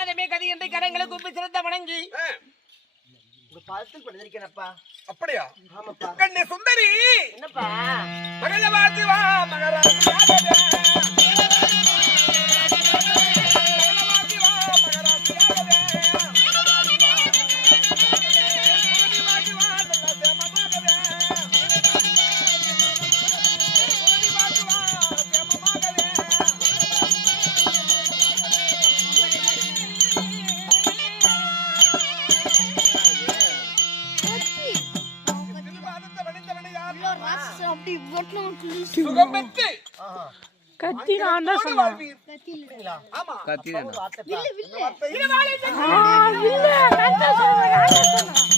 பாதமே கதி என்று கரங்களை கூப்பி சிறந்த வணங்கி உங்க பாதத்தில் படுத்திருக்கேனப்பா. அப்படியா? ஆமாப்பா. கண்ணே சுந்தரி, என்னப்பா? மகளவாதி வா மகராசியாகவே. சுகம் பெற்று கத்தி நான் தான் சொன்னேன். ஆமா கத்தி இல்ல நான் தான் சொன்னேன்.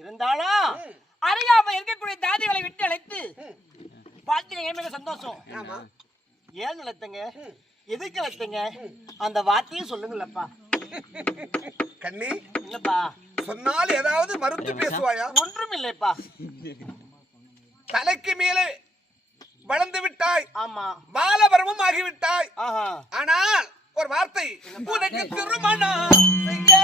இருந்தாலும் அறியாம இருக்கக்கூடிய தாதிகளை விட்டு அழைத்து பார்த்தீங்க சந்தோஷம். ஏன் நிலத்தங்க, எதுக்கு நிலத்தங்க, அந்த வார்த்தையும் சொல்லுங்களப்பா. கண்ணி, என்னப்பா சொன்னால் ஏதாவது மறுத்து பேசுவாயா? ஒன்றும் இல்லைப்பா. தலைக்கு மேலே வளர்ந்து விட்டாய். ஆமா, பாலபரமும் ஆகிவிட்டாய். ஆஹா. ஆனால் ஒரு வார்த்தை, உனக்கு திருமணம் செய்ய